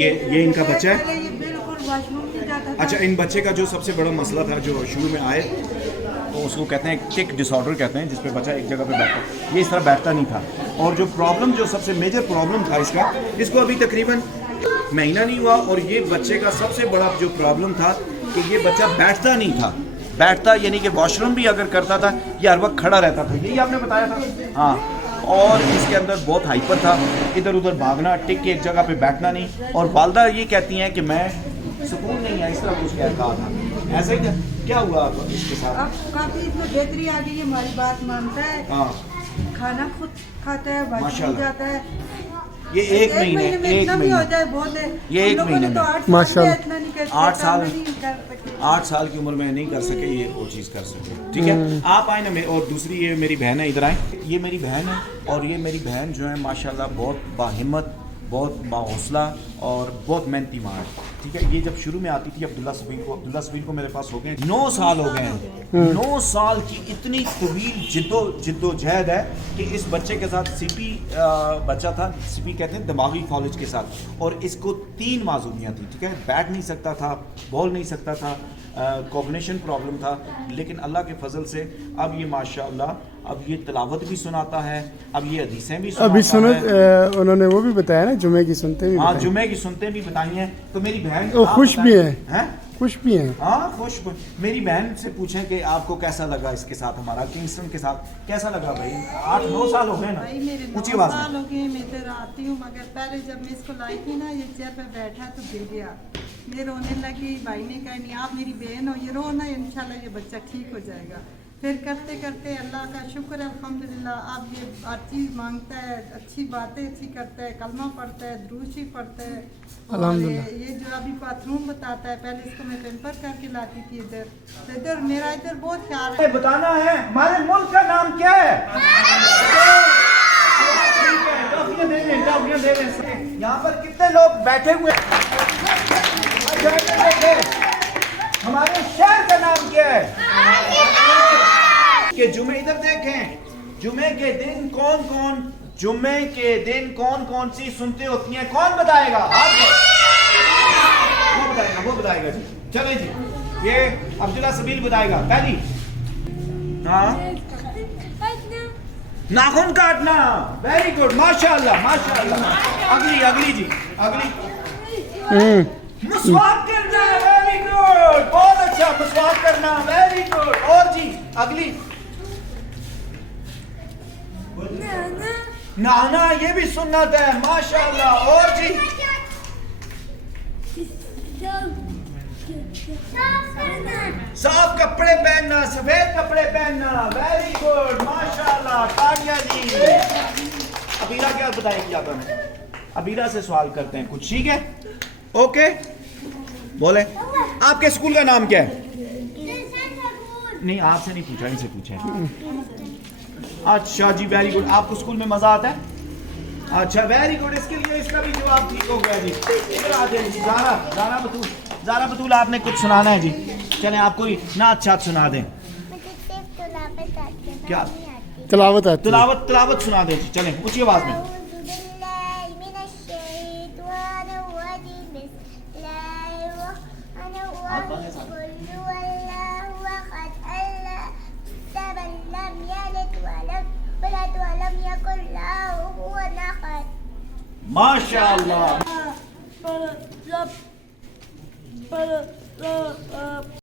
ये इनका बच्चा है। पहले ये बिल्कुल वॉशरूम नहीं जाता था। अच्छा, इन बच्चे का जो सबसे बड़ा मसला था जो शुरू में आए, तो उसको कहते हैं टिक डिसऑर्डर कहते हैं, जिसपे बच्चा एक जगह पे बैठता, ये इस तरह बैठता नहीं था। और जो प्रॉब्लम, जो सबसे मेजर प्रॉब्लम था इसका, इसको अभी तकरीबन महीना नहीं हुआ, और ये बच्चे का सबसे बड़ा जो प्रॉब्लम था कि ये बच्चा बैठता नहीं था। बैठता यानी कि वॉशरूम भी अगर करता था, ये हर वक्त खड़ा रहता था, यही आपने बताया था। हाँ, और इसके अंदर बहुत हाइपर था, इधर उधर भागना, टिक के एक जगह पे बैठना नहीं। और वालदा ये कहती हैं कि मैं सुकून नहीं है, इस तरह कुछ कहा था, ऐसा ही था। क्या हुआ अब इसके साथ? अब काफी इसमें बेहतरी आ गई है, हमारी बात मानता है। हाँ, खाना खुद खाता है, वॉशरूम माशाल्लाह। जाता है। ये एक महीने एक इतना भी हो महीने जाए बहुत है। ये एक हम लोगों ने महीने तो में। 8 साल माशाल्लाह। इतना नहीं कर 8 साल नहीं कर सके। 8 साल की उम्र में नहीं कर सके, ये वो चीज़ कर सके। ठीक है, आप आए ना। और दूसरी ये मेरी बहन है, इधर आए। ये मेरी बहन है, और ये मेरी बहन जो है माशाल्लाह बहुत बाहिम्मत, बहुत बाहौसला और बहुत मेहनती माँ है। ठीक है, ये जब शुरू में आती थी अब्दुल्ला सबीर को मेरे पास हो गए 9 साल हो गए हैं। 9 साल की इतनी तवील जिद्दोजहद है कि इस बच्चे के साथ सीपी बच्चा था, सीपी कहते हैं दिमागी फॉलिज के साथ, और इसको 3 माजूमियाँ थी। ठीक है, बैठ नहीं सकता था, बोल नहीं सकता था, कोऑर्डिनेशन प्रॉब्लम था, लेकिन अल्लाह के फजल से अब ये माशाल्लाह, अब ये तिलावत भी सुनाता है, अब ये हदीसें भी अभी सुनो, सुनाता है। उन्होंने वो भी बताया ना, जुमे की सुनते भी हाँ, बताया। जुमे की सुनते भी बताई हैं। तो मेरी बहन वो आप खुश बताएं। भी है, हैं? खुश भी हैं। हाँ, खुश। मेरी बहन से पूछें कि आपको कैसा लगा इसके साथ, हमारा किंगस्टन के साथ कैसा लगा भाई? 8-9 साल हो गए ना, भाई मेरे ऊंची 9 आवाज साल में। हो गए, मैं इधर आती हूँ, मगर पहले जब मैं इसको लाई थी ना, ये चेयर पे बैठा तो गिर गया, मैं रोने लगी। भाई ने कहा नहीं, आप मेरी बहन हो, ये रो ना, इंशाल्लाह ये बच्चा ठीक हो जाएगा। फिर करते करते अल्लाह का शुक्र है, अल्हम्दुलिल्लाह, अब ये हर चीज़ मांगता है, अच्छी बातें अच्छी करता है, कलमा पढ़ता है, दुरूद शरीफ पढ़ता है। और अल्हम्दुलिल्लाह। ये जो अभी बाथरूम बताता है, पहले इसको मैं पेम्पर करके लाती थी इधर, तो इधर मेरा इधर बहुत ख्याल है। बताना है हमारे मुल्क का नाम क्या है? टॉफियां दे दें, टॉफियां दे दें। यहाँ पर कितने लोग बैठे हुए हैं? हमारे शहर का नाम क्या है? कि जुमे, इधर देखें, जुमे के दिन कौन कौन सी सुनते होती हैं, कौन बताएगा? वो बताएगा जी। चले जी, ये अब्दुल्ला सबीर बताएगा। पहली, हाँ, नाखून काटना। वेरी गुड, माशाल्लाह माशाल्लाह। अगली जी, अगली मुस्वाक करना। वेरी गुड, बहुत अच्छा, मुस्वाक करना, वेरी गुड। और जी, अगली नहाना, ये भी सुन्नत है, माशाल्लाह। और जी, साफ कपड़े पहनना, सफेद कपड़े पहनना, वेरी गुड, माशाल्लाह। तालियां जी। अबीरा क्या बताएगी आप हमें? अबीरा से सवाल करते हैं कुछ, ठीक है? ओके, बोले आपके स्कूल का नाम क्या है? नहीं, आपसे नहीं पूछा, इनसे पूछा है। अच्छा जी, वेरी गुड। आपको स्कूल में मजा आता है? अच्छा, वेरी गुड। इसके लिए इसका भी जवाब ठीक हो गया जी। इधर आ जाइए जी। ज़ारा बतूल, आपने कुछ सुनाना है जी। चलें, आपको ना अच्छा सुना दें। क्या तिलावत आती है। तिलावत सुना दें जी। चलें, ऊंची आवाज में। माशाअल्लाह।